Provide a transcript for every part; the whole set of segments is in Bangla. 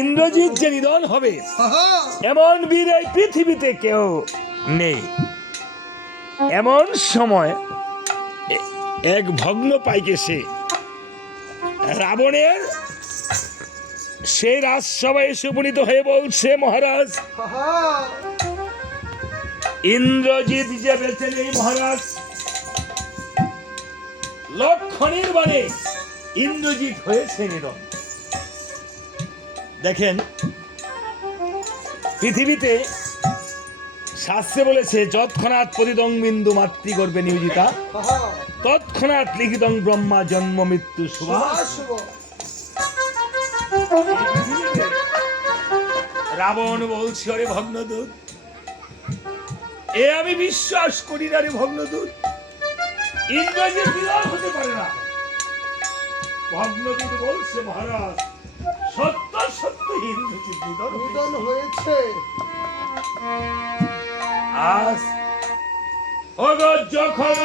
ইন্দ্রজিৎ যে নিধন হবে এমন বীর এই পৃথিবীতে কেউ নেই। এমন সময় এক ভগ্ন পাইকে সে রাবণের সেই রাজসভায় এসে উপনীত হয়ে বলছে, মহারাজ ইন্দ্রজিৎ যে বেঁচে নেই মহারাজ, লক্ষণের বাণে ইন্দ্রজিৎ হয়েছে নিধন। দেখেন পৃথিবীতে শাস্ত্রে বলেছে যৎক্ষণাৎ পতিতং বিন্দু মাতৃগর্ভে নিয়োজিতা তৎক্ষণাৎ লিখিতং ব্রহ্মা জন্ম মৃত্যু শুভা। রাবণ বলছে, অরে ভগ্নদূত, এ আমি বিশ্বাস করি না রে ভগ্নদূত, ইন্দ্রজিৎ নিধন হতে পারে না। ভগ্নদূত বলছে, মহারাজ সত্য সত্য ইন্দ্রজিৎ নিধন হয়েছে। আজ ওগো যখন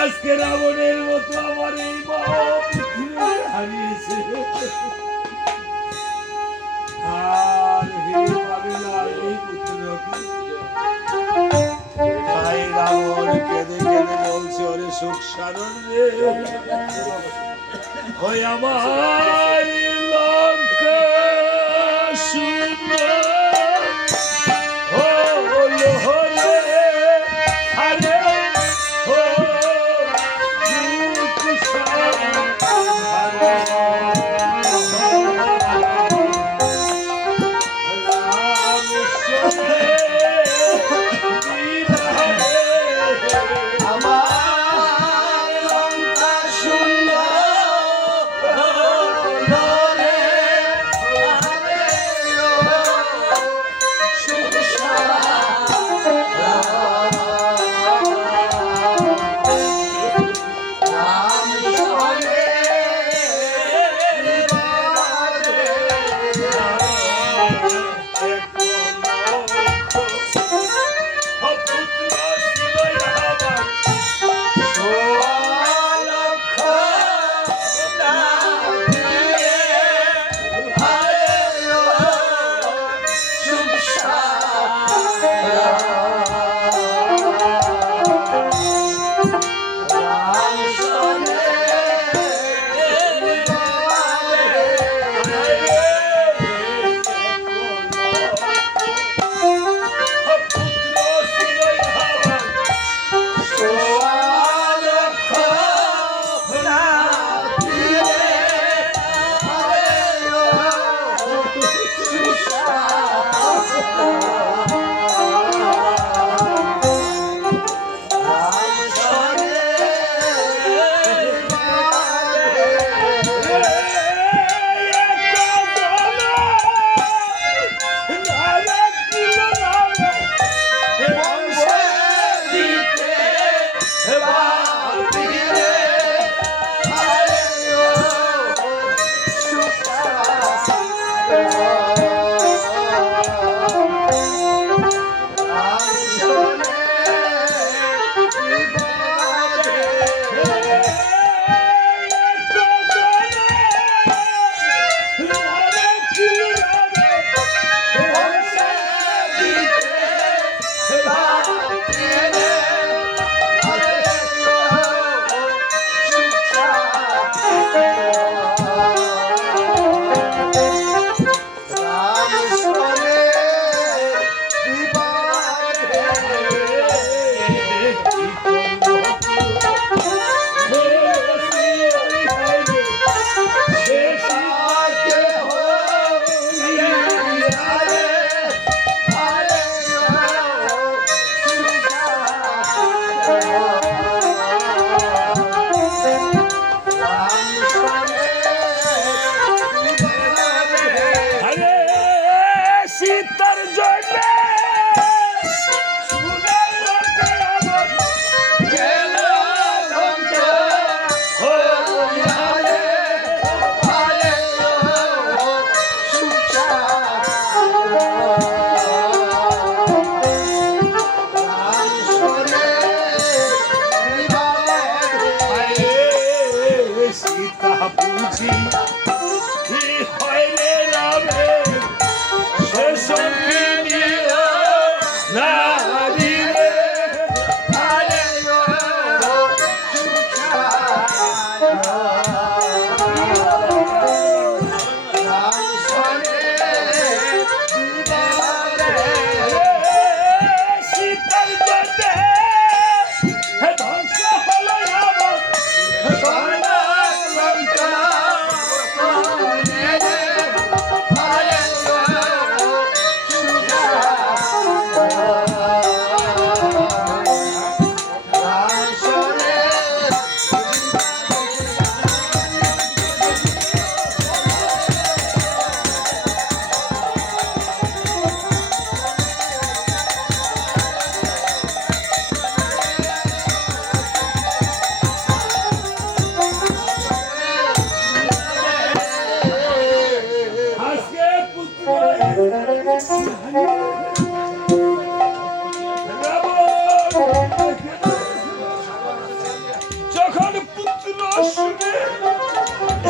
আজকে রাবণের মতো আমার এই হারিয়েছে আর পাবে না এই পুত্রকে। ভাই রাবণ কেঁদে কেঁদে বলছে, ওরে সুখ সাধন রে, ওই আমার লঙ্কা সুন্দর হলো হলে আরে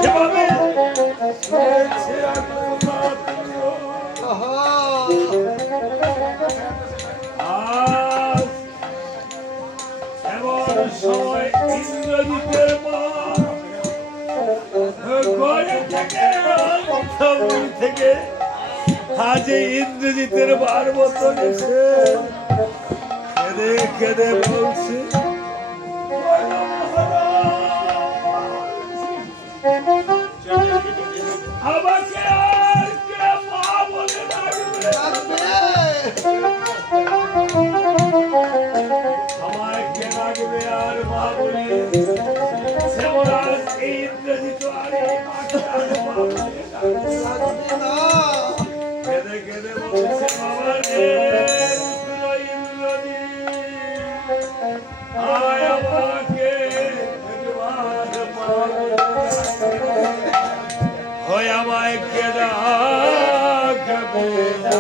এভাবে শুনেছে আত্মনাথ। আজ এমন সময় ইন্দ্রজিতের মা ঘরে থেকে অন্তঃপুর থেকে আজ ইন্দ্রজিতের বার মতন এসে কেঁদে কেঁদে বলছে, আমাকে আর কে মা বলে ডাকবে? আমায় কে ডাকবে আর মা বলে? সেমরাজ এই ইন্দ্রজিৎ আর এই মাকে আর মা বলে ডাকবে না। কেঁদে কেঁদে বলছে, বাবা রে পুত্র ইন্দ্রজিৎ, আয় আমাকে একবার মা বলে ডাকবে। হয় আমায় কে ডাকবে না।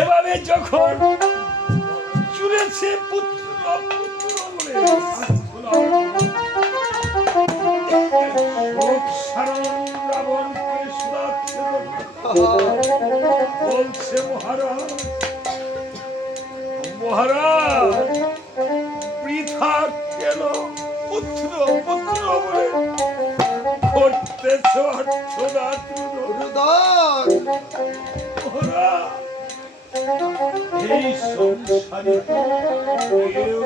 এভাবে যখন চুরেছে পুত্র পুত্র বলে বলছে, মহারাজ মহারাজ বৃথা কেন পুত্র পুত্র বলে করতেছ অর্থনাথ মহারাজ। এই সংসারে কেউ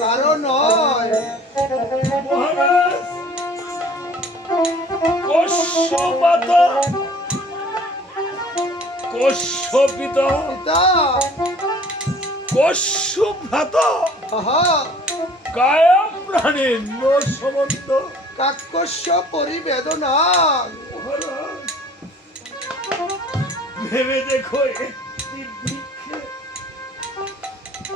কারো নয় মহারাজ। কশ্যপাত কশ্যপিত কশ্যভ্রাত কায়া প্রাণে ন সমন্ত কাকস্য পরিবেদনা। মহারাজ ভেবে দেখো, একটি বৃক্ষে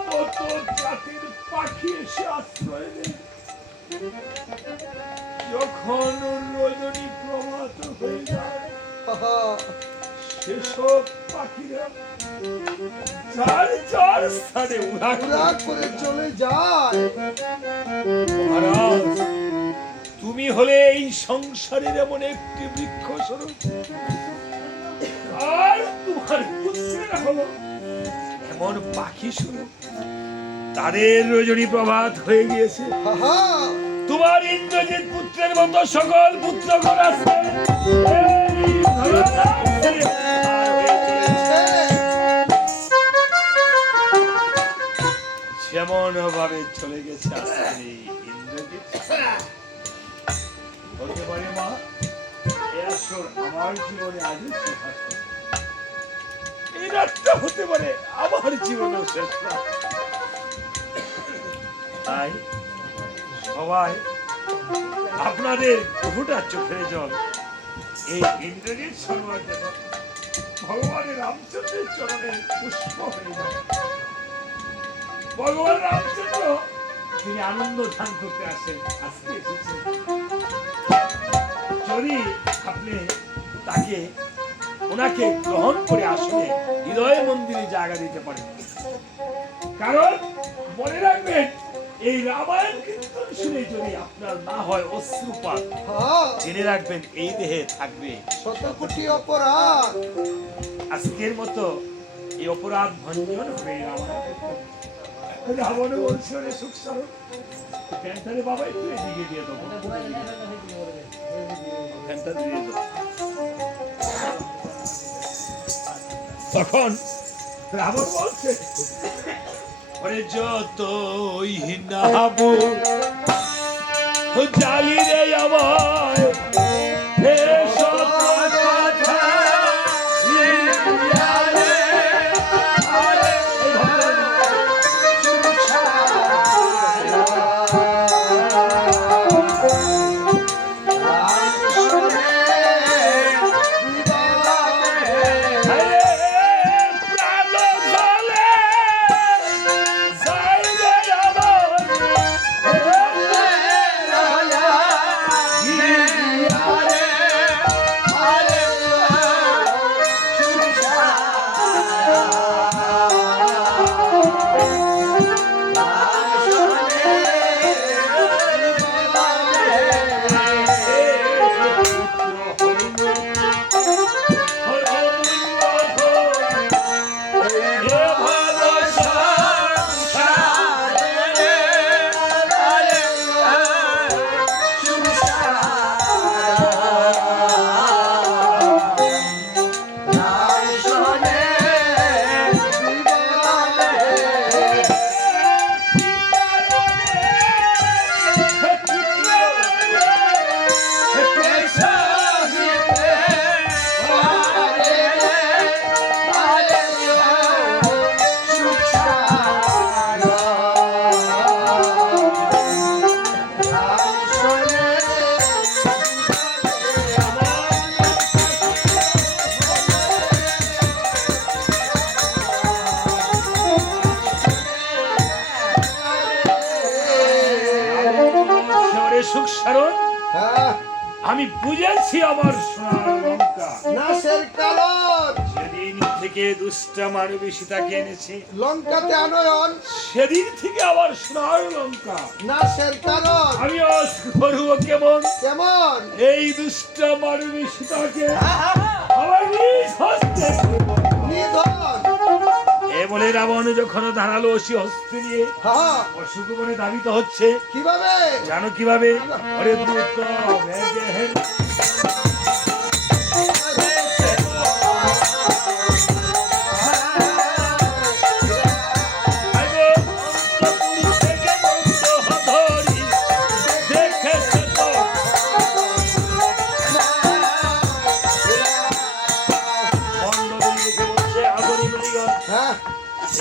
কত জাতির পাখি এসে আশ্রয় নেয়। যখন রজনী প্রভাত হয়ে যায়, সেসব পাখিরা যার যার স্থানে উড়া করে চলে যায়। মহারাজ তুমি হলে এই সংসারের এমন একটি বৃক্ষ স্বরূপ, আর তোমার পুত্রেরা হলো এমন পাখি স্বরূপ। তাদের রজনী প্রভাত হয়ে গিয়েছে। তোমার ইন্দ্রজিৎ পুত্রের মতো সকল পুত্রগণ আছে, যেমন ভাবে চলে গেছে ইন্দ্রজিৎ। বলতে পারে মা, আমার জীবনে আজ আজকের রাতটা হতে পারে আমার জীবনের শেষ রাত। তাই সবাই আপনাদের বহুটা চোখের জল এই ইন্দ্রজিৎ শর্মার জন্য ভগবানের রামচন্দ্রের চরণে পুষ্প হয়ে যায়। ভগবান রামচন্দ্র তিনি আনন্দ ধান করতে আসেন, আজকে এসেছেন। যদি আপনি তাকে ওনাকে গ্রহণ করে আসলে হৃদয় মন্দিরে জায়গা দিতে পারেন, কারণ মনে রাখবেন এই রামায়ণ কীর্তন শুনে যদি আপনার না হয় অশ্রুপাত, জেনে রাখবেন এই দেহে থাকবে শত কোটি অপরাধ। আজকের মতো এই অপরাধ ভঞ্জন হয়ে রাবণ বলছে রে সুখ স্বরূপ ফ্যানটারে বাবা একটু এদিকে দিয়ে দেবো, ফ্যানটা দিয়ে দেবো। তখন রাবণ বলছে ওরে যতই নাবো জালি রে আমার হে সব কথা সুখ স্মরণ আমি বুঝেছি আমার সোনার লঙ্কা নাশের কারণ সেদিন থেকে দুষ্ট মানবী সীতাকে এনেছে লঙ্কাতে আনয়ন, সেদিন থেকে আবার সোনার লঙ্কা নাশের কারণ আমি করবো কেমন কেমন এই দুষ্ট মানবী সীতাকে আমার নিজ হস্তে নিধন। এ বলে রাবণ যখন ধারালো অসি হস্তে নিয়ে অশুভবনে দাবিত হচ্ছে। কিভাবে জানো কিভাবে? ওরে দ্রুত বেগে হেন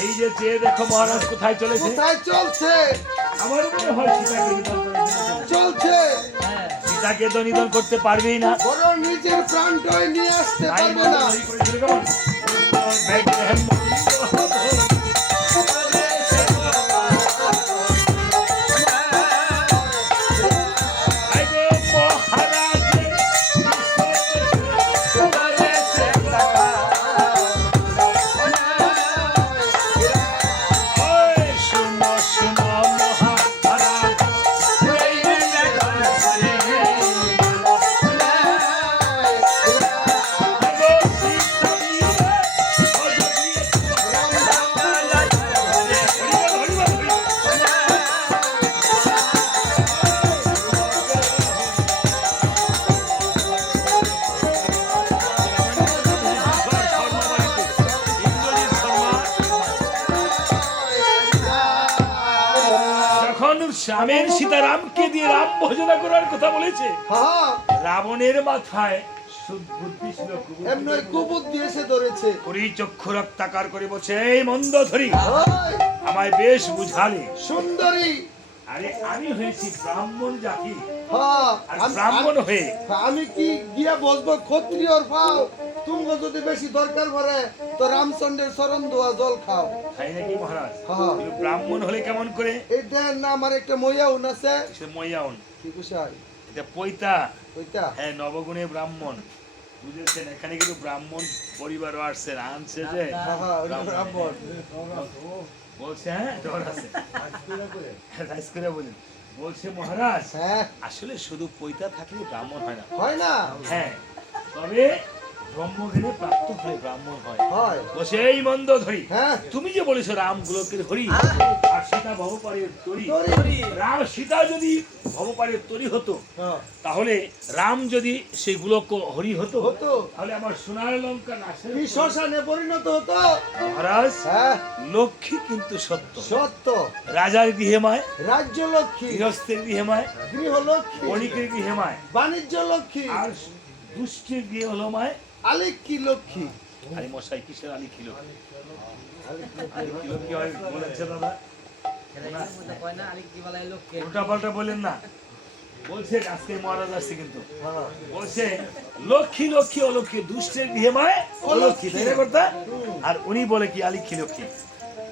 এই যে চেয়ে দেখো মহারাজ কোথায় চলেছে, কোথায় চলছে? আমার মনে হয় সীতাকে নিধন চলছে। সীতাকে তো নিধন করতে পারবেই না, বরং নিজের প্রাণটাই নিয়ে আসতে পারবে না। স্বামীর সীতারামকে দিয়ে রাম ভোজনা করার কথা বলেছে, রাবণের মাথায় বুদ্ধি ছিল এমনি ওই কুবুদ্ধি এসে ধরেছে। করি চক্ষু রক্তাকার করে বলছে, এই মন্দ ধরি ওই আমায় বেশ বুঝালে। সুন্দরী। আরে আমি হয়েছি ব্রাহ্মণ জাতি, হ্যাঁ, আর আমি- ব্রাহ্মণ হয়ে আমি কি গিয়া বসবো ক্ষত্রিয়র পাও? তুমি যদি বেশি দরকার পড়ে তো রামচন্দ্রের চরণ ধোয়া জল খাও। তাই নাকি মহারাজ? হ্যাঁ। কিন্তু ব্রাহ্মণ হলে কেমন করে? এই দেন না আমার একটা মইয়াউন আছে। সে ময়াউন, কি কুশাই এটা পৈতা। ওইটা? হ্যাঁ, নবগুণে ব্রাহ্মণ, বুঝেছেন? এখানে কিন্তু ব্রাহ্মণ পরিবারও আসছে, আনছে যে হ্যাঁ হ্যাঁ, ওইটা ব্রাহ্মণ। বলছে, হ্যাঁ জ্বর আছে, রাইস করে বলেন। বলছে মহারাজ, হ্যাঁ, আসলে শুধু পৈতা থাকলে ব্রাহ্মণ হয় না। হয় না? হ্যাঁ, তবে ব্রহ্মজ্ঞানে প্রাপ্ত হলে ব্রাহ্মণ হয়। হয়। বলছে, এই মন্দ ধরি হ্যাঁ, তুমি যে বলেছো রাম গোলকের হরি আর সীতা ভবপারের তরি, তরি। রাম সীতা যদি ভবপারের তরি হতো, হ্যাঁ, তাহলে রাম যদি সেই গোলক হরি হতো, হতো। তাহলে আমার সোনার লঙ্কা নাশের কি শ্মশানে পরিণত হতো? মহারাজ, হ্যাঁ, লক্ষ্মী কিন্তু সত্য। সত্য। রাজার গৃহে মায়, রাজ্য লক্ষ্মী, গৃহস্থের গৃহে মায়, গৃহ লক্ষ্মী, বণিকের গৃহে মায়, বাণিজ্য লক্ষ্মী, আর দুষ্টের গৃহে হলো মায় আলিক্ষী লক্ষ্মী। আরে মশাই, কিসের আলি খিলো? আলি খিলো কি হয় বলেছে দাদা? উল্টা পাল্টা বলেন না। বলছে আজকে মহারাজ আসছে কিন্তু, হ্যাঁ, বলছে লক্ষ্মী লক্ষ্মী অলক্ষ্মী, দুষ্টের গৃহে মায় অলক্ষ্মী, তাই না কর্তা? আর উনি বলে কি আলিক্ষী লক্ষ্মী।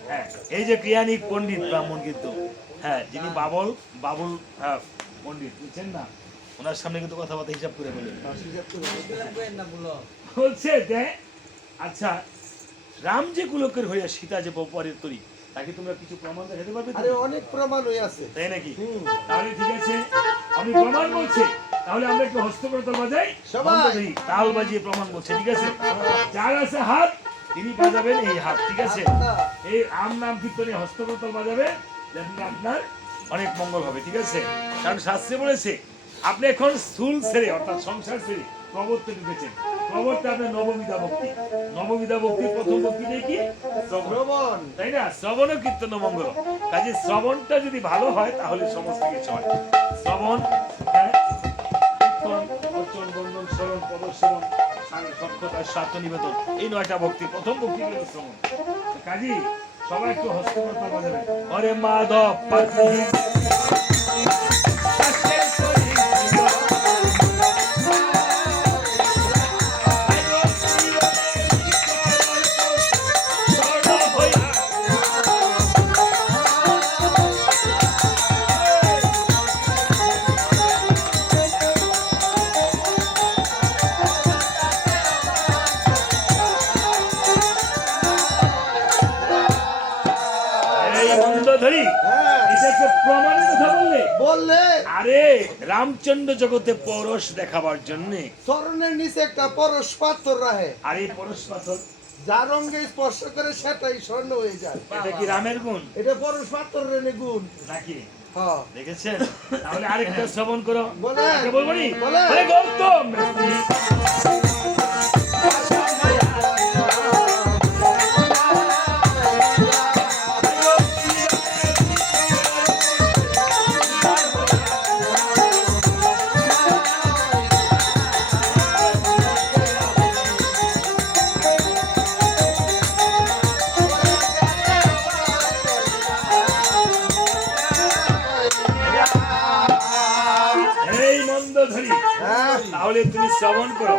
হ্যাঁ, এই যে ক্রিয়ানিক পণ্ডিত ব্রাহ্মণ কিন্তু, হ্যাঁ, যিনি বাবুল হ্যাঁ, পণ্ডিত, বুঝছেন না? ওনার সামনে কিন্তু কথাবার্তা হিসাব করে বলেন। বলছে যে আচ্ছা, রাম যে কুলকের হইয়া সীতা যে বপরের তরি, তাকে তোমরা কিছু প্রমাণ দেখাতে পারবে তো? আরে অনেক প্রমাণ হয়ে আছে। তাই নাকি? হুম। তাহলে ঠিক আছে, আমি প্রমাণ বলছি, তাহলে আমরা একটু হস্তকরতাল বাজাই, সবাই। বন্ধ করি, তাল বাজিয়ে প্রমাণ বলছে, ঠিক আছে? যার আছে হাত তিনি বাজাবেন এই হাত, ঠিক আছে? আচ্ছা। এই আম নাম কীর্তনে হস্তকরতাল বাজাবে, দেখুন আপনার অনেক মঙ্গল হবে, ঠিক আছে? কারণ শাস্ত্রে বলেছে আপনি এখন স্থূল ছেড়ে অর্থাৎ সংসার ছেড়ে প্রবর্তে ঢুকেছেন। প্রবর্তে আপনার নববিধা ভক্তি, নববিধা ভক্তির প্রথম ভক্তিটাই কি? শ্রবণ, শ্রবণ। তাই না? শ্রবণ ও কীর্তন ও মঙ্গল। কাজে শ্রবণটা যদি ভালো হয় তাহলে সমস্ত কিছু হয়। শ্রবণ, হ্যাঁ, কীর্তন, অর্চন, বন্দন, স্মরণ, পদশ্রবণ, সক্ষতা, স্বার্থ নিবেদন, এই 9টা ভক্তি। প্রথম ভক্তি হলো শ্রবণ। কাজী সবাই একটু হস্তকর্তা বাজাবে। হরে মাধব পাখি ধরি, হ্যাঁ, এটা একটা প্রমাণের কথা বললে। বললে আরে রামচন্দ্র জগতে পরশ দেখাবার জন্য চরণের নিচে একটা পরশ পাথর রাহে, আর এই পরশ পাথর, যার রঙে স্পর্শ করে সেটাই স্বর্ণ হয়ে যায়। এটা কি রামের গুণ এটা পরশ পাথরের গুণ। নাকি? হ্যাঁ, দেখেছেন? তাহলে আরেকটা শ্রবণ করো। বলে। তাকে বলবো নি? বলে। আরে গৌতম এই মন্দ ধরি, হ্যাঁ, তাহলে তুমি শ্রবণ করো।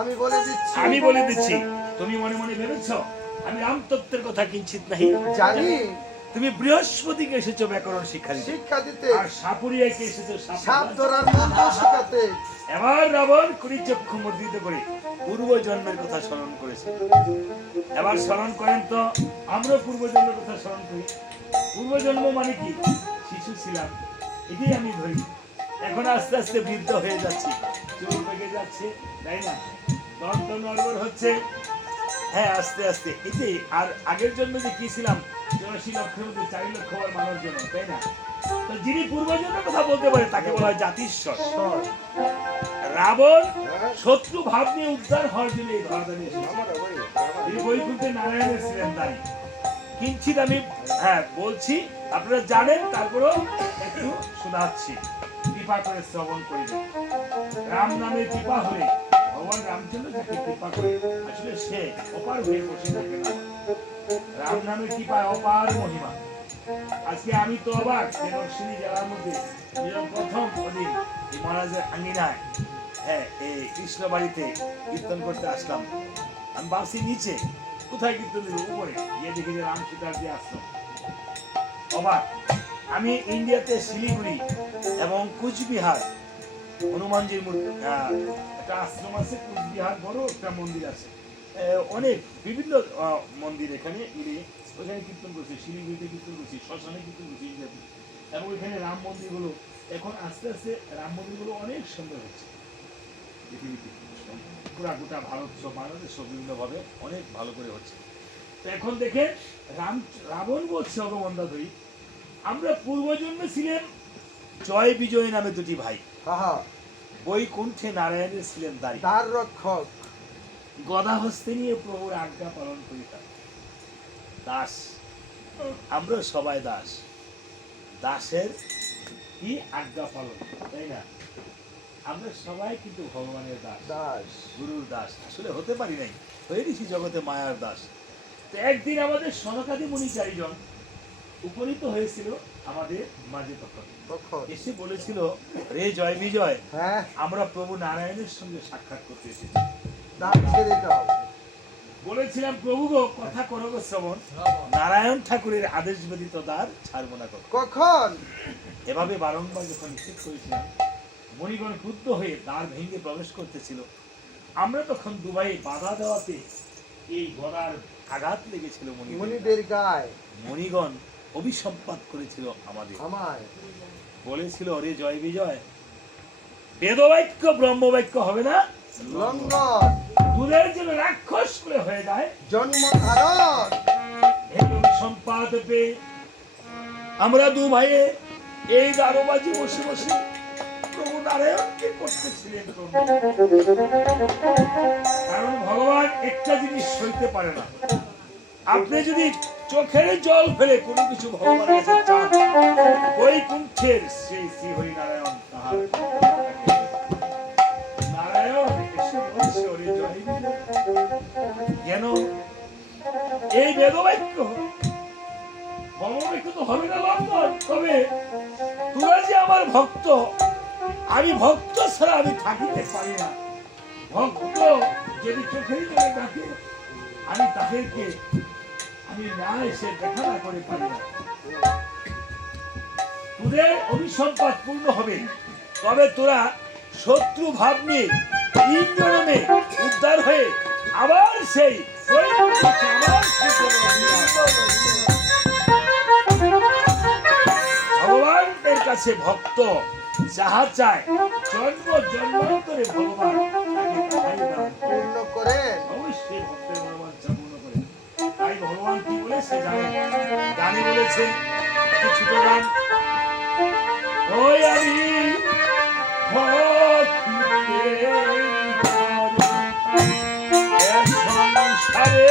আমি বলে দিচ্ছি। আমি বলে দিচ্ছি, তুমি মনে মনে ভেবেছ আমি রামতত্ত্বের কথা কিঞ্চিত নাহি জানি। তুমি বৃহস্পতিকে এসেছো ব্যাকরণ শিক্ষা দিতে, শিক্ষা দিতে, আর সাপুরিয়াকে এসেছো সাপ ধরার মন্ত্র শিখাতে। এবার রাবণ কুড়িচক্ষু মুদ্রিত করে পূর্ব জন্মের কথা স্মরণ করেছে। এবার স্মরণ করেন তো, আমরা পূর্ব জন্মের কথা স্মরণ করি। পূর্ব জন্ম মানে কি? শিশু ছিলাম, এটাই আমি ধরি। এখন আস্তে আস্তে বৃদ্ধ হয়ে যাচ্ছি, চুল পেকে যাচ্ছে, তাই না? দন্ত নড়বড় হচ্ছে, হ্যাঁ, আস্তে আস্তে এটাই। আর আগের জন্য যে কি ছিলাম, 84 লক্ষের মধ্যে 4 লক্ষ বার মানার জন্য, তাই না? তো যিনি পূর্বজন্মের কথা বলতে পারে তাকে বলা হয় জাতিশ্বর। রাবণ শত্রু ভাব নিয়ে উদ্ধার হওয়ার জন্য এই ধরাধামে এসেছে। তিনি বৈকুণ্ঠে নারায়ণের ছিলেন তাই। কিঞ্চিত আমি হ্যাঁ বলছি, আপনারা জানেন, তারপরেও একটু শোনাচ্ছি। কৃপা করে শ্রবণ করিবেন। রাম নামে কৃপা হলে ভব ভগবান রামচন্দ্র তাকে কৃপা করে আসলে সে অপার হয়ে বসে থাকে না। রাম নামের কৃপায় অপার মহিমা। আজকে আমি তো অবাক যে নরসিংদী জেলার মধ্যে প্রথম ওদিন এই মহারাজের আঙ্গিনায় হ্যাঁ এই কৃষ্ণ বাড়িতে কীর্তন করতে আসলাম। আমি ভাবছি নিচে কোথায় কীর্তন দিল, উপরে গিয়ে দেখি যে রাম সীতার যে আশ্রম। অবাক। আমি ইন্ডিয়াতে শিলিগুড়ি এবং কুচবিহার হনুমানজির একটা আশ্রম আছে, কুচবিহার বড় একটা মন্দির আছে, অনেক বিভিন্ন মন্দির এখানে ওইখানে কীর্তন করছে, শিলিগুড়িতে কীর্তন করছি, শ্মশানে কীর্তন করছি ইন্ডিয়াতে। এবং এখানে রাম মন্দিরগুলো এখন আস্তে আস্তে রাম মন্দিরগুলো অনেক সুন্দর হচ্ছে পৃথিবীতে, পুরা গোটা ভারত সব বাংলাদেশ সব বিভিন্নভাবে অনেক ভালো করে হচ্ছে। তো এখন দেখে রাবণ বলছে অগমন্দাধরী, আমরা পূর্বজন্মে ছিলেন জয় বিজয় নামে দুটি ভাই, বৈকুণ্ঠে নারায়ণের ছিলেন দাঁড়ি, দ্বার রক্ষক, গদা হস্তে নিয়ে প্রভুর আজ্ঞা পালন করিতাম। দাস, আমরা সবাই দাস, দাসের কি আজ্ঞা পালন, তাই না? আমরা সবাই কিন্তু ভগবানের দাস, দাস, গুরুর দাস আসলে হতে পারি নাই, হয়ে গেছি জগতে মায়ার দাস। তো একদিন আমাদের সনকাদি মুনি চারিজন উপনীত হয়েছিল আমাদের মাঝে, তখন এসে বলেছিল, রে জয় বিজয়, আমরা প্রভু নারায়ণের সঙ্গে সাক্ষাৎ করতে এসেছি। বলেছিলাম, প্রভু গো কথা করো গো শ্রবণ, নারায়ণ ঠাকুরের আদেশ ব্যতীত দ্বার ছাড়বো না কখন। এভাবে বারংবার যখন নিষেধ করেছিলাম, মণিগণ ক্রুদ্ধ হয়ে দ্বার ভেঙে প্রবেশ করতেছিল। আমরা তখন দুবাই বাধা দেওয়াতে এই গদার আঘাত লেগেছিল মণিদের গায়ে। মণিগণ অভিসম্পাত করেছিল আমাদের, বলেছিল, রে জয় বিজয়, বেদবাক্য ব্রহ্মবাক্য হবে না, দুধের জন্য রাক্ষস করে হয়ে যায় জন্ম ধারণ। এই অভিসম্পাত পেয়ে আমরা দু ভাইয়ে এই দারোবাজি বসে বসে প্রভু নারায়ণকে করতেছিলেন। কারণ ভগবান একটা জিনিস সইতে পারে না, আপনি যদি চোখের জল ফেলে কোনো কিছু ভগবানের কাছে চান, বৈকুণ্ঠের সেই শ্রী হরি নারায়ণ তাহার নারায়ণ এসে বলছে, ওরে জয় কেন এই বেদবাক্য ব্রহ্মবাক্য তো হবে না লঙ্ঘন, তবে তোরা যে আমার ভক্ত, আমি ভক্ত ছাড়া আমি থাকিতে পারি না। ভক্ত যদি চোখের জলে ডাকে, আমি তাদেরকে আমি না এসে দেখা না করে পারি না। তোদের অভিসম্পাত পূর্ণ হবে, তবে তোরা শত্রু ভাব নিয়ে ইন্দ্রমে উদ্ধার হয়ে আবার সেই ভগবানের কাছে ভক্ত যাহা চায় জন্ম জন্মান্তরে ভগবান পূর্ণ করেন, অবশ্যই ভক্তের মনোবাঞ্ছা পূর্ণ করেন। তাই ভগবান কি বলেছে জানেন? গানে বলেছে ছোট গান, ওই আমি সংসারে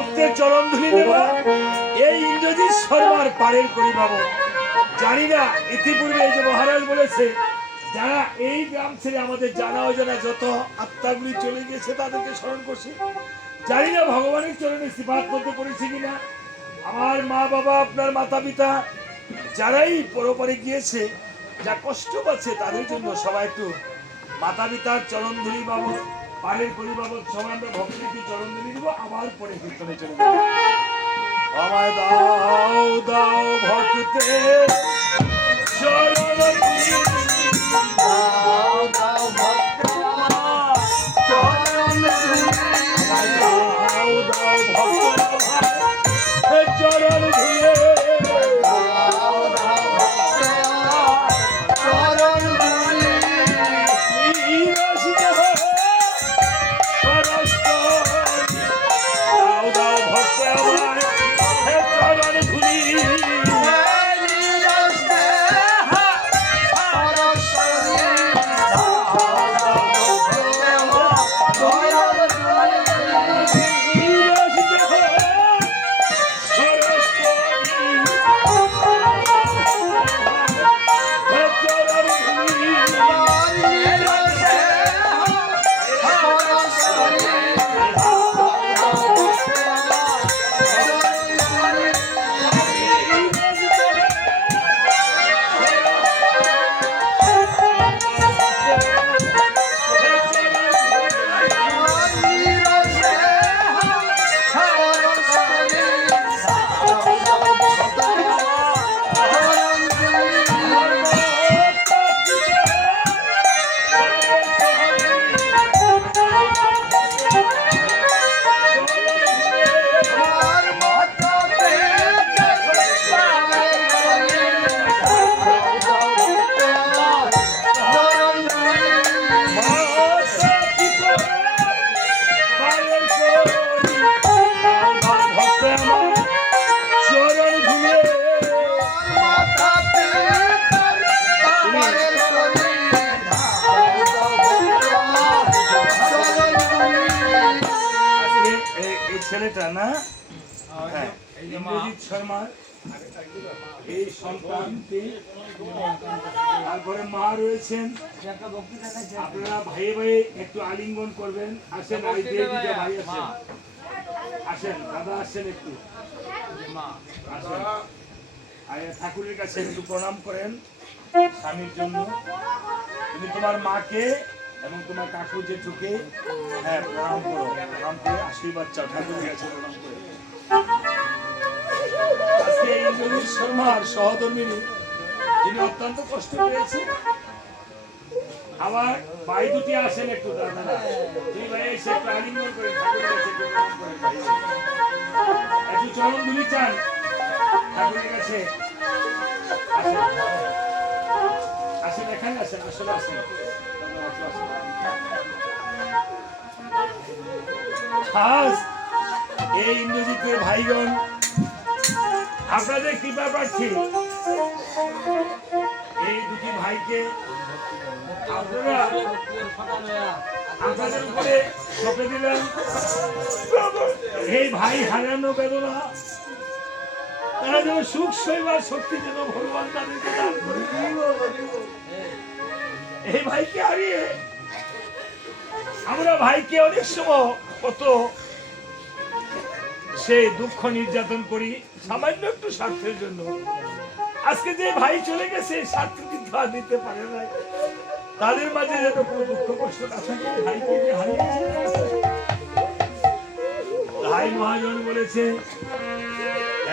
ভক্তের চরণ ধুলি দেবা এই ইন্দ্রজিৎ শর্মার পারের পরিবাবক। জানি না ইতিপূর্বে যে মহারাজ বলেছে যারা এই গ্রাম ছেড়ে আমাদের জানা অজানা যত আত্মাগুলি চলে গেছে তাদেরকে স্মরণ করছি। জানি না ভগবানের চরণে সিফাত করতে পেরেছি কিনা। আমার মা বাবা, আপনার মাতা পিতা যারাই পরপারে গিয়েছে, যা কষ্ট পাচ্ছে তাদের জন্য সবাই একটু মাতা পিতার চরণ ধুলি বাবদ, পারের করি বাবদ সবাই আমরা ভক্তি একটু চরণ ধুলি দিব, আবার পরে কীর্তনে চলে যাব। আমায় দাও দাও ভক্তে চরণ ধুলি, দাও দাও ভক্ত চরণ ধুলি, আমায় দাও দাও ভক্ত চরণ ধুলে, দাও দাও ভক্ত চরণ ধুলি, নিরস দেহ সরস করি। দাও দাও ভক্ত আমায় চরণ ধুলি, নিরস দেহ সরস্বতী, দাও দাও ভক্ত চরণ ধুলি, নিরস দেহ সরস করি। চরণ ধুলি, নিরস দেহ সরস্বতী, দাও দাও ভক্ত চরণ ধুলি, নিরস দেহ সরস্বতী, দাও দাও ভক্ত চরণ ধুলি, আর মাতা পিতা পারের করি, দাও দাও ভক্ত চরণ ধুলি, চরণ ধুলে, মাতা পিতার পারের করি, দাও দাও ভক্ত চরণ ধুলি, এই ছেলেটা না, হ্যাঁ, ইন্দ্রজিৎ শর্মার এই সন্তানটি, তারপরে মা রয়েছেন। আপনারা ভাইয়ে ভাইয়ে একটু আলিঙ্গন করবেন। আসেন, এই যে দিকে ভাই আসেন, আসেন দাদা আসেন, একটু আসেন। আর ঠাকুরের কাছে একটু প্রণাম করেন স্বামীর জন্য। তুমি তোমার মাকে এবং তোমার কাকু জেঠুকে হ্যাঁ প্রণাম করো, প্রণাম করে আশীর্বাদ চাও ঠাকুরের কাছে প্রণাম করে। আজকে ইন্দ্রজিৎ শর্মার সহধর্মিনী যিনি অত্যন্ত কষ্ট পেয়েছে, আবার ভাই দুটি আসেন একটু দাদারা, দুই ভাই এসে একটু আলিঙ্গন করেন, ঠাকুরের কাছে একটু প্রণাম করেন, ভাই একটু চরণ ধুলি চান ঠাকুরের কাছে। আসেন আসেন, এখানে আসেন, আসলে আসেন। আজ এই ইন্দ্রজিতের ভাইগণ আপনাদের কৃপা প্রার্থী এই দুটি ভাইকে আপনারা আপনাদের উপরে সঁপে দিলেন। এই ভাই হারানো বেদনা তারা যেন সুখ সইবার শক্তি যেন ভগবান তাদেরকে দান করে। এই ভাইকে হারিয়ে আমরা ভাইকে অনেক সময় কত সে দুঃখ নির্যাতন করি সামান্য একটু স্বার্থের জন্য। আজকে যে ভাই চলে গেছে স্বার্থ কিন্তু আর দিতে পারে না, তাদের মাঝে যেন কোনো দুঃখ কষ্ট না থাকে। ভাইকে যে হারিয়েছে, ভাই মহাজন বলেছে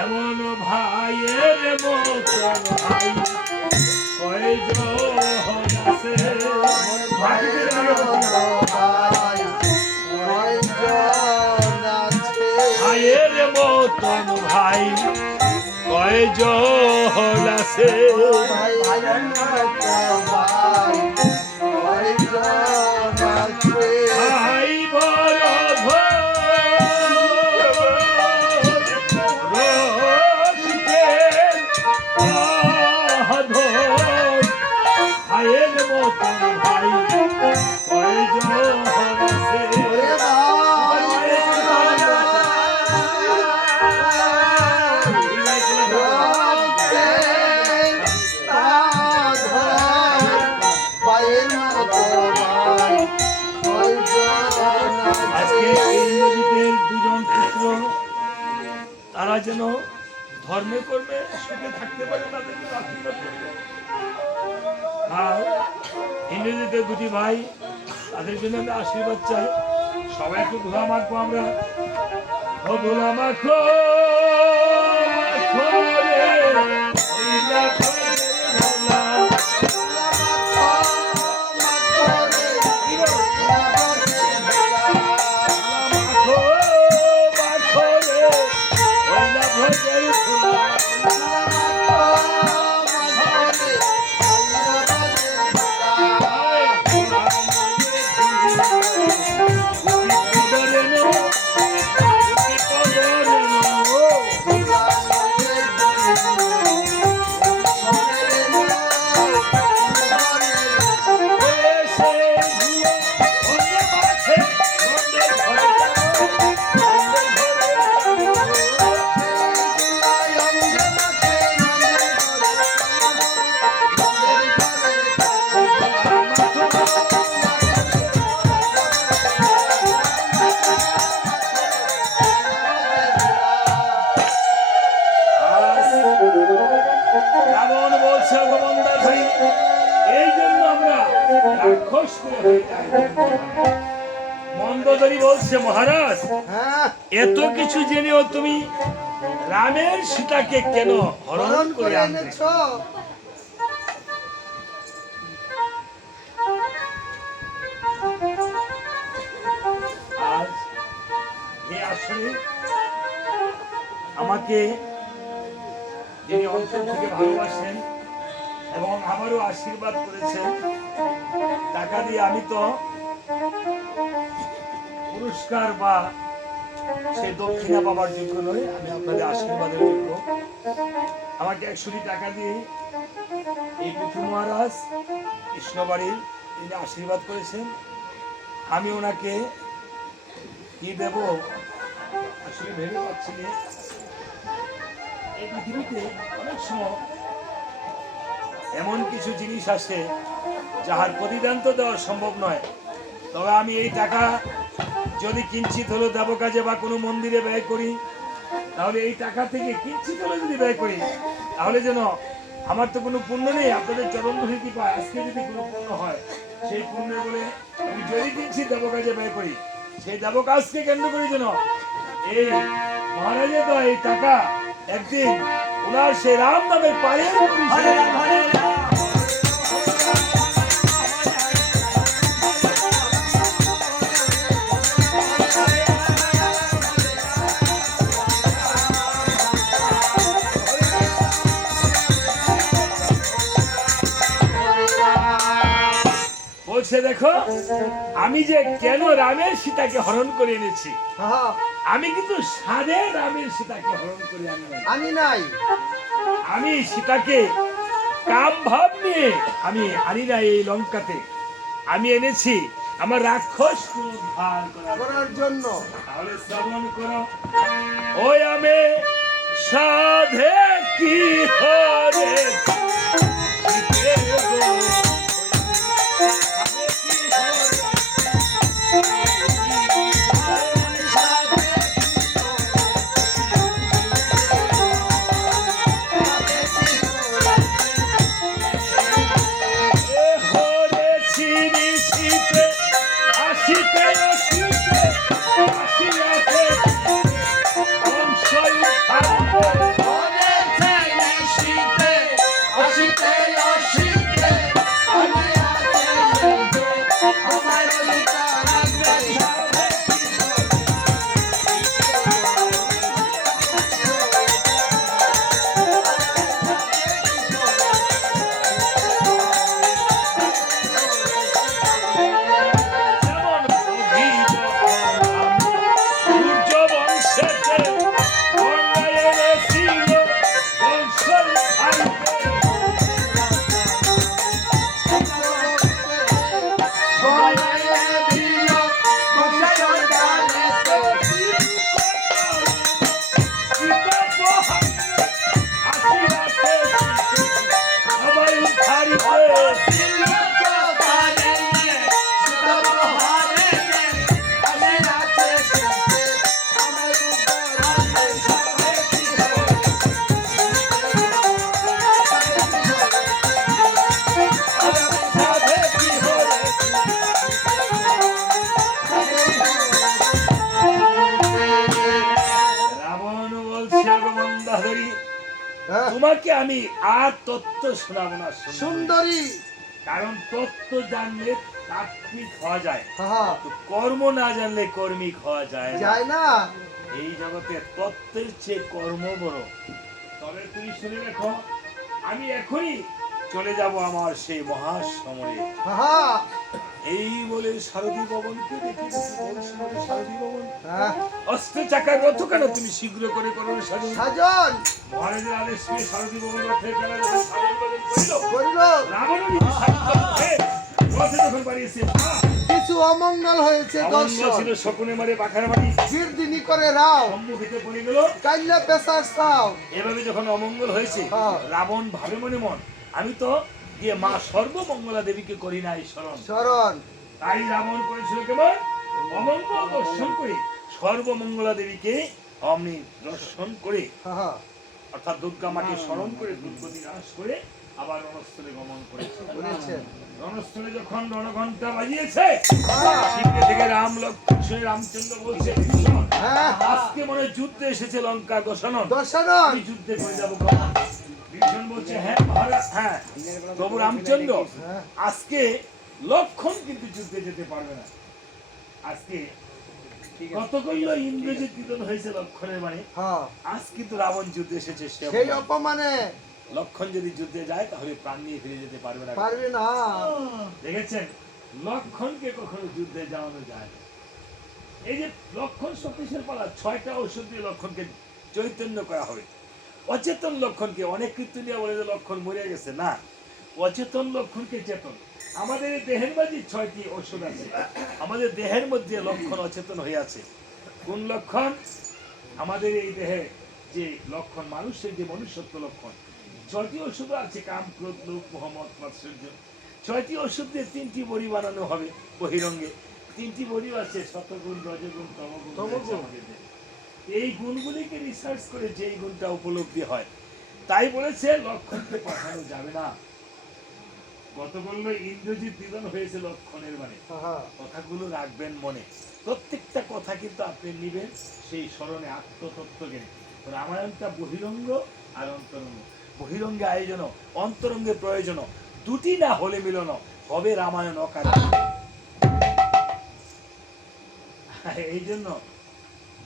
এমন ভাইয়ের মতন ভাই কয়জন আছে। ভাইয়ের মতন ভাই কয়জন আছে, ভাই বড় ভাইয়ের মতন ভাই কয়জন আছে। যেন ধর্মে কর্মে সুখে থাকতে পারে তাদের জন্য আশীর্বাদ করবে। আর ইংরেজিতে দুটি ভাই, তাদের জন্য আমি আশীর্বাদ চাই। সবাই একটু ধুলা মাখবো আমরা। ও ধুলা মাখো মাখো রে, ইলা ভজের ভোলা। মাখো মাখো রে, ইলা ভজের ভোলা। এমন বলছে ভগবন্ধাধারী, এই জন্য আমরা রাক্ষস করে হয়ে যাই। মন্দোদরী বলছে, মহারাজ হ্যাঁ, এত কিছু জেনেও তুমি রামের সীতাকে কেন হরণ হরণ করে করে আনলে? এনেছো। আজ এই আসরে আমাকে যিনি অন্তর থেকে ভালোবাসেন এবং আমারও আশীর্বাদ করেছেন, টাকা দিয়ে আমি তো পুরস্কার বা সে দক্ষিণা পাবার যোগ্য নয়, আমি আপনাদের আশীর্বাদের যোগ্য। আমাকে 100 টাকা দিয়ে এই পৃথু মহারাজ কৃষ্ণবাড়ির তিনি আশীর্বাদ করেছেন। আমি ওনাকে কি দেব আসলে ভেবে পাচ্ছি না। এই পৃথিবীতে অনেক সময় এমন কিছু জিনিস আসে যাহার প্রতিদান তো দেওয়া সম্ভব নয়। তবে আমি এই টাকা যদি কিঞ্চিত হলো দেব কাজে বা কোনো মন্দিরে ব্যয় করি, তাহলে এই টাকা থেকে কিঞ্চিত হলো যদি ব্যয় করি, তাহলে যেন আমার তো কোনো পুণ্য নেই, আপনাদের চরণ ধরে কি পায়, আজকে যদি কোনো পুণ্য হয় সেই পুণ্য বলে আমি যদি কিঞ্চিত দেব কাজে ব্যয় করি, সেই দেব কাজকে কেন্দ্র করে যেন এই মহারাজের তো এই টাকা একদিন ওনার সেই রাম নামের পায়ের বলছে, দেখো আমি যে কেন রামের সীতাকে হরণ করে এনেছি, হ্যাঁ, আমি কিন্তু সাধে রামের সীতাকে হরণ করে আনি নাই। আনি নাই। আমি সীতাকে কাম ভাব নিয়ে আমি আনি নাই এই লঙ্কাতে, আমি এনেছি আমার রাক্ষস উদ্ধার করার জন্য। তাহলে শ্রবণ করো, ওই আমি সাধে কি হরে সীতে গো, সাধে কি হরে তোমাকে আমি আর তত্ত্ব শোনাবো না সুন্দরী। কারণ তত্ত্ব জানলে তাত্ত্বিক হওয়া যায়, হ্যাঁ, তো কর্ম না জানলে কর্মিক হওয়া যায় না। যায় না। এই জগতে তত্ত্বের চেয়ে কর্ম বড়। তবে তুমি শুনে রাখো, আমি এখনই চলে যাব আমার সেই মহাসমরে। হ্যাঁ, এই বলে সারথী ভবনকে দেখি সারথী ভবন হ্যাঁ। অস্ত্র চাকার রথ কেন তুমি শীঘ্র করে করো সাধু। সাজন মহারাজের আদেশ পেয়ে সারথী ভবন রথের খেলা যখন সাধন বদন করিল, করিল, রাবণও নিজে সাক্ষাৎ হয়ে রথে যখন বাড়িয়েছে, কিছু অমঙ্গল হয়েছে। অমঙ্গল ছিল শকুনে মারে পাখার মারি, বীরদিনী করে রাও, সম্মুখীতে পড়ে গেল। কাইল্লা পেশার চাও। এভাবে যখন অমঙ্গল হয়েছে, হ্যাঁ। রাবণ ভাবে মনে মন, আমি তো গিয়ে মা সর্বমঙ্গলা দেবীকে করি নাই স্মরণ। শরণ তাই রাবণ করেছিল কেবল অমঙ্গল দর্শন করে সর্বমঙ্গলা দেবীকে অমনি দর্শন করে, হ্যাঁ, অর্থাৎ দুর্গা মাকে স্মরণ করে দুর্গতি নাশ করে আবার রণস্থলে গমন করেছে। করেছেন। রণস্থলে যখন রণঘণ্টা বাজিয়েছে, হ্যাঁ। সিংহে থেকে রাম লক্ষ্মণ শুনে রামচন্দ্র বলছে, ভীষণ, হ্যাঁ, আজকে মনে হয় যুদ্ধে এসেছে লঙ্কা দশানন, দশরণ আমি যুদ্ধে করে যাবো কখন? ভীষণ বলছে, হ্যাঁ মহারাজ, হ্যাঁ প্রভু রামচন্দ্র, হ্যাঁ। আজকে লক্ষণ কিন্তু যুদ্ধে যেতে পারবে না। আজকে কতগুলো ইন্দ্রজিৎ দিদন হয়েছে লক্ষণের মানে, হ্যাঁ, আজ কিন্তু রাবণ যুদ্ধে এসেছে। সেই অপমানে লক্ষণ যদি যুদ্ধে যায় তাহলে প্রাণ নিয়ে ফিরে যেতে পারবে না। পারবি না। দেখেছেন, লক্ষণকে কখনো যুদ্ধে যাওয়ানো যায় না। এই যে লক্ষণ শক্তিশাল পালা, 6টা ঔষধ দিয়ে লক্ষণকে চৈতন্য করা হবে। অচেতন লক্ষণকে অনেক কীর্তনিয়া বলে যে লক্ষণ মরে গেছে, না, অচেতন লক্ষণকে চেতন। আমাদের এই দেহের মাঝে 6টি ঔষধ আছে, আমাদের দেহের মধ্যে লক্ষণ অচেতন হয়ে আছে। কোন লক্ষণ? আমাদের এই দেহে যে লক্ষণ, মানুষের যে মনুষ্যত্ব লক্ষণ, 6টি ওষুধ আছে, কাম, ক্রোধ, লোভ, মোহ, মদ, মাৎসর্য। 6টি ওষুধ দিয়ে 3টি বড়ি বানানো হবে বহিরঙ্গে। 3টি বড়ি আছে, সতগুণ, রজগুণ, তমগুণ। আমাদের দেহে এই গুণগুলিকে রিসার্চ করে যেই গুণটা উপলব্ধি হয়, তাই বলেছে লক্ষণকে পাঠানো যাবে না। কতগুলো ইন্দ্রজিৎ দিদন হয়েছে লক্ষণের মানে, হ্যাঁ, কথাগুলো রাখবেন মনে। প্রত্যেকটা কথা কিন্তু আপনি নিবেন সেই স্মরণে, আত্মতত্ত্ব জ্ঞানে। রামায়ণটা বহিরঙ্গ আর অন্তরঙ্গ। বহিরঙ্গে আয়োজন, অন্তরঙ্গে প্রয়োজন, দুটি না হলে মিলন হবে রামায়ণ অকারণ। এই জন্য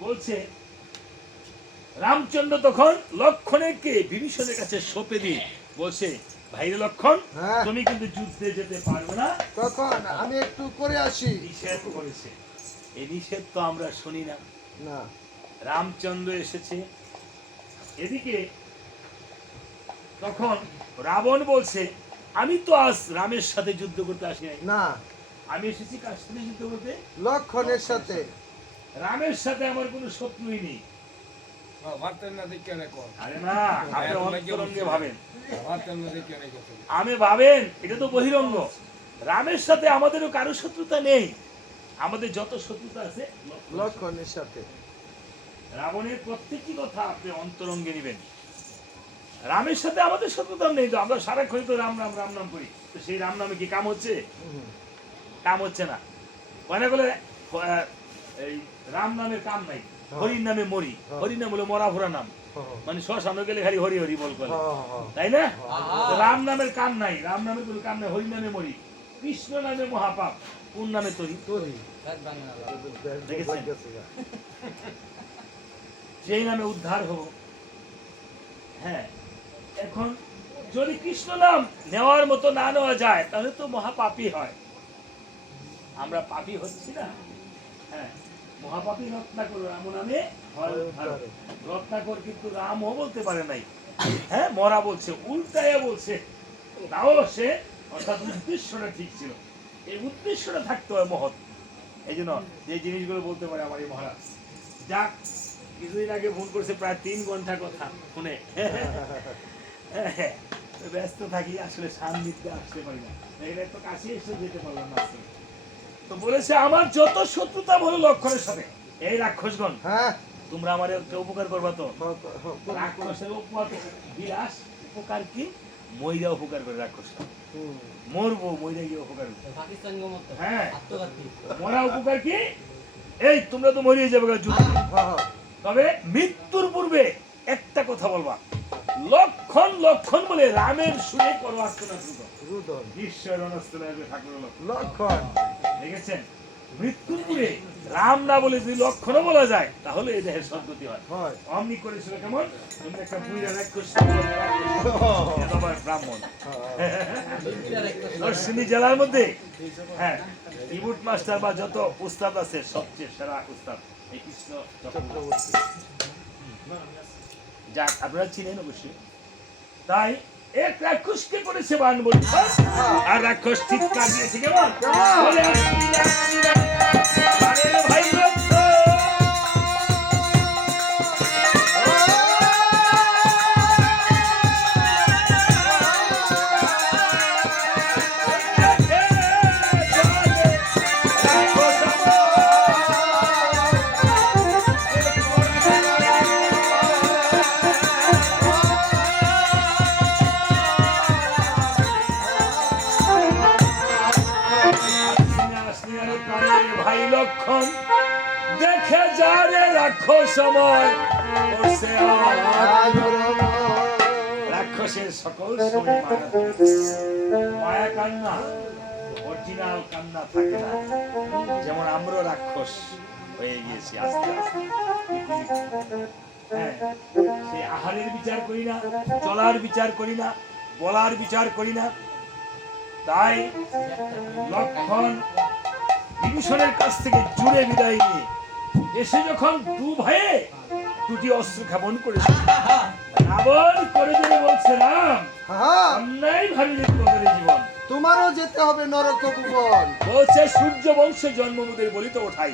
বলছে রামচন্দ্র তখন লক্ষণকে বিভীষণের কাছে সঁপে দিয়ে বলছে, ভাইরে লক্ষণ, হ্যাঁ। তুমি কিন্তু যুদ্ধে যেতে পারবে না, কখন আমি একটু করে আসি। নিষেধ করেছে। এই নিষেধ তো আমরা শুনি না। না, রামচন্দ্র এসেছে এদিকে, তখন রাবণ বলছে, আমি তো আজ রামের সাথে যুদ্ধ করতে আসি নাই, না, আমি এসেছি কার সাথে যুদ্ধ করতে? লক্ষণের সাথে। রামের সাথে আমার কোনো শত্রুই নেই। আরে না, আপনি অন্তরঙ্গে ভাবেন, আমি ভাবেন এটা তো বহিরঙ্গ। রামের সাথে আমাদেরও কারো শত্রুতা নেই, আমাদের যত শত্রুতা আছে লক্ষণের সাথে। রাবণের প্রত্যেকটি কথা আপনি অন্তরঙ্গে নেবেন। রামের সাথে আমাদের শত্রুতা নেই, তো আমরা সারাক্ষণ তো রাম রাম রাম নাম করি, তো সেই রাম নামে কি কাম হচ্ছে? কাম হচ্ছে না। মনে করে এই রাম নামের কাম নাই, হরির নামে মরি। হরি নাম হলো মরা ভরা নাম, মানে শ্মশানে গেলে খালি হরি হরি বল করে, তাই না? তো রাম নামের কাম নাই, রাম নামের কোনো কাম নাই, হরি নামে মরি। কৃষ্ণ নামে মহাপাপ, কোন নামে তরি? দেখেছেন? সেই নামে উদ্ধার হব। হ্যাঁ, এখন যদি কৃষ্ণ নাম নেওয়ার মতো না নেওয়া যায় তাহলে তো মহাপাপী হয়। আমরা পাপী হচ্ছি না। হ্যাঁ, মহাপাপী রত্নাকর রাম নামে হয় উদ্ধার। রত্নাকর কিন্তু রামও বলতে পারে নাই, হ্যাঁ মরা বলছে, উল্টায় বলছে। তাও সে, অর্থাৎ উদ্দেশ্যটা ঠিক ছিল। এই উদ্দেশ্যটা থাকতে হয় মহৎ। এই জন্য যে জিনিসগুলো বলতে পারে আমার এই মহারাজ। যাক, কিছুদিন আগে ফোন করছে, প্রায় 3 ঘন্টা কথা ফোনে। ব্যস্ত থাকি, আসলে সান্নিধ্যে আসতে পারি না, এটা তো কাছে এসে যেতে পারলাম না। তো বলেছে আমার যত শত্রুতা হলো লক্ষণের সাথে। এই রাক্ষসগণ, হ্যাঁ, তোমরা আমার একটা উপকার করবা তো? রাক্ষসের উপকার বিলাস, উপকার কি? ময়রা উপকার করে রাক্ষসরা, মরবো ময়রা গিয়ে উপকার করে। হ্যাঁ, মরা উপকার কি? এই তোমরা তো মরিয়ে যাবে যুদ্ধে, তবে মৃত্যুর পূর্বে একটা কথা বলবা, লক্ষণ লক্ষণ বলে রামের সুরে করো আর্চনা দ্রুত রুদন ঈশ্বরের অনস্তনে ঠাকুর লক্ষণ দেখেছেন মৃত্যুর পরে রাম না বলে যদি লক্ষণও বলা যায় তাহলে এই দেহের সদ্গতি হয় হয় অমনি করেছিল কেমন এমনি একটা বুইরা রাক্ষস এত আবার ব্রাহ্মণ দর্শনী জেলার মধ্যে হ্যাঁ ইবুট মাস্টার বা যত উস্তাদ আছে সবচেয়ে সেরা উস্তাদ এই কৃষ্ণ চক্রবর্তী যাক আপনারা চিনেন অবশ্যই তাই এক রাক্ষসকে করেছে বান বলি আর রাক্ষস চিৎকার দিয়েছে কেমন বলে আরে ভাই ভাই লক্ষণ দেখে যারে রাখো সময় রাক্ষসের সকল সময় মায়া কান্না অরিজিনাল কান্না থাকে না যেমন আমরা রাক্ষস হয়ে গিয়েছি আস্তে আস্তে হ্যাঁ সেই আহারের বিচার করি না চলার বিচার করি না বলার বিচার করি না তাই লক্ষণ বিভীষণের কাছ থেকে জুড়ে বিদায় নিয়ে এসে যখন দু ভাইয়ে দুটি অস্ত্র খাবন করেছে রাবণ করে দিয়ে বলছে রাম অন্যায় ভাবে যেতে হবে জীবন তোমারও যেতে হবে নরক ভুবন বলছে সূর্য বংশে জন্মমুদের বলিতে ওঠাই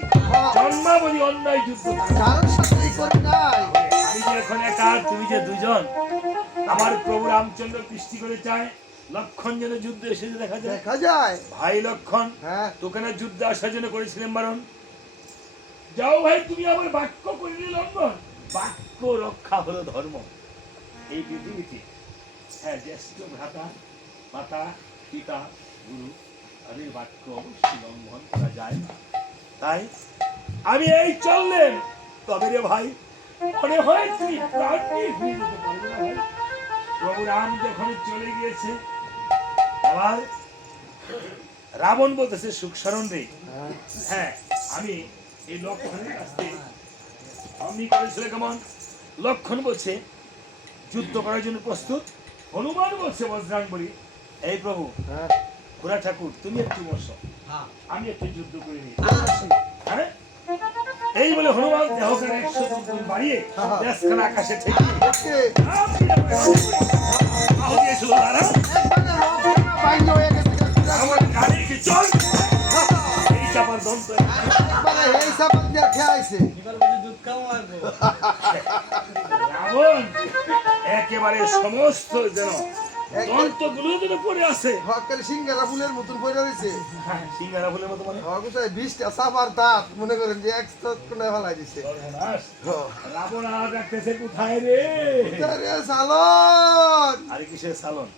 জন্মাবলী অন্যায় যুদ্ধ কারোর সাথেই করি নাই আমি যে এখন একা তুমি যে দুজন আমার প্রভু রামচন্দ্র কৃষ্টি করে চায় লক্ষণ যেন যুদ্ধ এসে দেখা যায় ভাই লক্ষণ তোকে না যুদ্ধ আসার জন্য করেছিলেন বারণ যাও ভাই তুমি আমার বাক্য করিলে লঙ্ঘন বাক্য রক্ষা হলো ধর্ম এই পৃথিবীতে হ্যাঁ জ্যেষ্ঠ ভ্রাতা মাতা পিতা গুরু তাদের বাক্য অবশ্যই লঙ্ঘন করা যায় না তাই আমি এই চললেন তবে রে ভাই মনে হয় তুমি প্রাণ নিয়ে ঘুরে যেতে পারবে না ভাই প্রভু রাম যখন চলে গিয়েছে আবার রাবণ বলতেছে সুখ শরণ রে হ্যাঁ আমি এই লক্ষণের কাছ থেকে আমি করেছিল কেমন লক্ষণ বলছে যুদ্ধ করার জন্য প্রস্তুত হনুমান বলছে বজরাঙ্গবলী এই প্রভু ঘোড়া ঠাকুর তুমি একটু বসো আমি একটু যুদ্ধ করে নিই হ্যাঁ এই বলে হনুমান দেহকে 100 গুণ বাড়িয়ে দেশখানা আকাশে ঠেকিয়ে দিয়েছিল তারা আমার গাড়ি কি চল এই চাপার দন্ত এই চাপার দিয়া খেয়াইছে রাবণ একেবারে সমস্ত যেন দন্তগুলো যেন পড়ে আছে হকের সিঙ্গারা ফুলের মতন পড়ে রয়েছে সিঙ্গারা ফুলের মতো মানে হকুসাই 20টা চাপার দাঁত মনে করেন যে 100 কোণে ফেলাই দিছে রাবণ আর রাখতেছে কোথায় রে সালন আরে কিসের সালন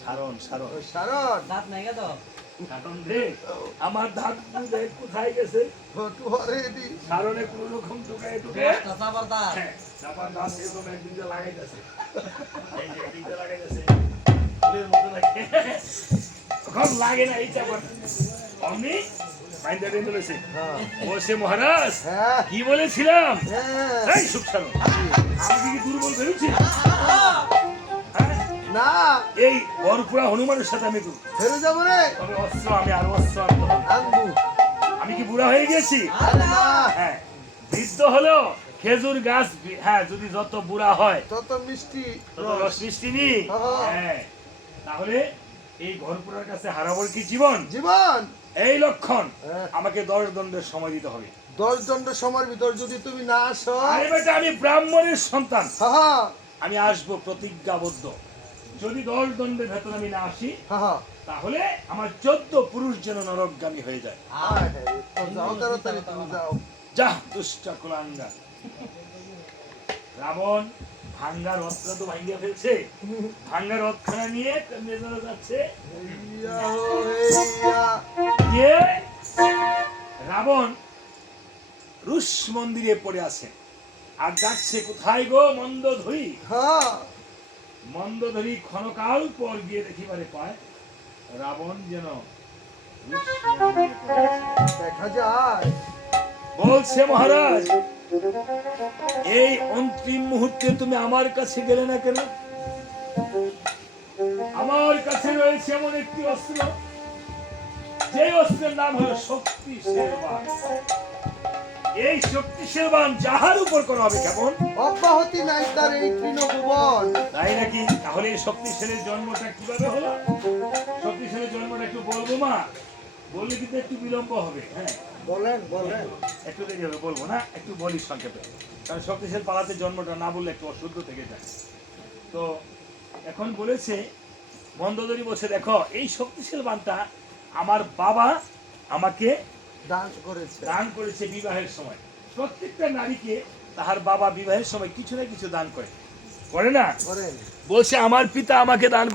সারণ সারণ সারণ দাঁত নাই তো সারণ রে আমার দাঁত দেখ কোথায় গেছে ফটো আরে দি সারণে কোন রকম ঢুকায় চাপার দাঁত চাপার দাঁত এরকম একদিন যে লাগাইতেছে এই যে একদিন লাগাইতেছে ফুলের মতো লাগে কখন লাগে না এই চাপার অমনি মাইন্ডা দেন বলেছে বসে মহারাজ কি বলেছিলাম এই সুখ সারণ আমি কি দুর্বল বেরুছি না এই বরপুরা হনুমানের সাথে আমি ফেরে যাব রে তবে অস্ত্র আমি আর অস্ত্র আনবো আমি কি বুড়া হয়ে গেছি হ্যাঁ বৃদ্ধ হলো খেজুর গাছ হ্যাঁ যদি যত বুড়া হয় তত মিষ্টি তত রস মিষ্টি নি হ্যাঁ তাহলে এই ঘরপুরার কাছে হারাবার কি জীবন জীবন এই লক্ষণ আমাকে 10 দণ্ডের সময় দিতে হবে 10 দণ্ডের সময়ের ভিতর যদি তুমি না আসো আরে বেটা আমি ব্রাহ্মণের সন্তান হ্যাঁ আমি আসবো প্রতিজ্ঞাবদ্ধ যদি 10 দণ্ডের ভেতর আমি না আসি হ্যাঁ তাহলে আমার 14 পুরুষ যেন নরকগামী হয়ে যায় যাও তাড়াতাড়ি তুমি যাও যা দুষ্ট কুলাঙ্গা রাবণ ভাঙ্গা রথটা তো ভাঙ্গিয়ে ফেলছে ভাঙ্গা রথখানা নিয়ে মেজরে যাচ্ছে গিয়ে রাবণ রুশ মন্দিরে পড়ে আছে আর যাচ্ছে কোথায় গো মন্দ ধুই মন্দোদরী ক্ষণকাল পর গিয়ে দেখিবারে পায় রাবণ যেন রুষ্মণীয়ে পড়েছে। দেখা যায় বলছে মহারাজ, এই অন্তিম মুহূর্তে তুমি আমার কাছে গেলে না কেন? আমার কাছে রয়েছে এমন একটি অস্ত্র, যে অস্ত্রের নাম হলো শক্তিশাল বাণ। এই শক্তিশাল বাণ যাহার উপর করা হবে কেমন, অব্যাহতি নাই তার এই তৃণভুবন। তাই নাকি? তাহলে এই শক্তিশালের জন্মটা কিভাবে হলো? শক্তিশালের জন্মটা একটু বলবো মা, বললে কিন্তু একটু বিলম্ব হবে। হ্যাঁ, বলেন বলেন। একটু দেরি হবে, বলবো না, একটু বলি সংক্ষেপে, কারণ শক্তিশাল পালাতে জন্মটা না বললে একটু অশুদ্ধ থেকে যায়। তো এখন বলেছে মন্দোদরী বলছে, দেখো এই শক্তিশাল বাণটা আমার বাবা আমাকে দান করেছে। দান করেছে বিবাহের সময়। প্রত্যেকটা নারীকে তাহার বাবা বিবাহের সময় কিছু না কিছু দান করে, করে না? করেন। বলছে আমার পিতা আমাকে দান করে